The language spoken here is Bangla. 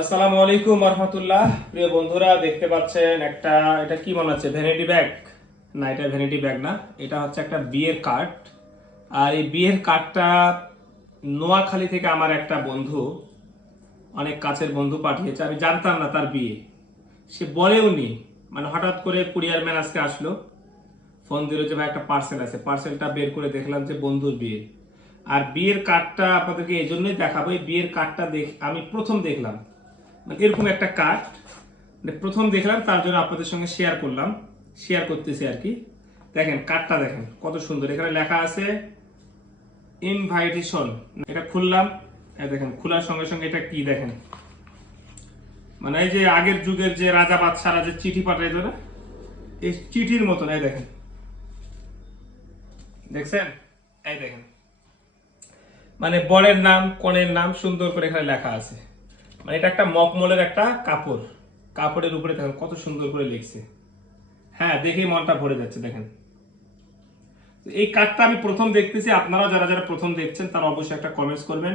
আসসালামু আলাইকুম রহমতুল্লাহ। প্রিয় বন্ধুরা, দেখতে পাচ্ছেন এটা কি মনে হচ্ছে ভ্যানিটি ব্যাগ? না, এটা ভ্যানিটি ব্যাগ না, এটা হচ্ছে একটা বিয়ের কার্ড। আর এই বিয়ের কার্ডটা নোয়াখালী থেকে আমার একটা বন্ধু, অনেক কাছের বন্ধু পাঠিয়েছে। আমি জানতাম না তার বিয়ে, সে বলেও নি। মানে হঠাৎ করে কুরিয়ার ম্যান আজকে আসলো, ফোন দিল যে ভাই একটা পার্সেল আছে। পার্সেলটা বের করে দেখলাম যে বন্ধুর বিয়ে। আর বিয়ের কার্ডটা আপনাদেরকে এই জন্যই দেখাবো, এই বিয়ের কার্ডটা আমি প্রথম দেখলাম, মানে এরকম একটা কার্ড মানে প্রথম দেখলাম, তার জন্য আপনাদের সঙ্গে শেয়ার করতেছি আর কি। দেখেন কার্ডটা, দেখেন কত সুন্দর। এখানে লেখা আছে ইনভাইটেশন। এটা খুললাম, এই দেখেন খোলার সঙ্গে সঙ্গে এটা কি দেখেন, মানে এই যে আগের যুগের যে রাজা বাদশারা যে চিঠি পাঠাইতো না, এই চিঠির মতন। এই দেখেন, দেখছেন? এই দেখেন, মানে বরের নাম কনের নাম সুন্দর করে এখানে লেখা আছে। মানে এটা একটা মকমলের একটা কাপড়, কাপড়ের উপরে দেখেন কত সুন্দর করে লিখছে। হ্যাঁ, দেখেই মনটা ভরে যাচ্ছে। দেখেন, এই কার্ডটা আমি প্রথম দেখতেছি। আপনারা যারা যারা প্রথম দেখছেন তারা অবশ্যই একটা কমেন্টস করবেন।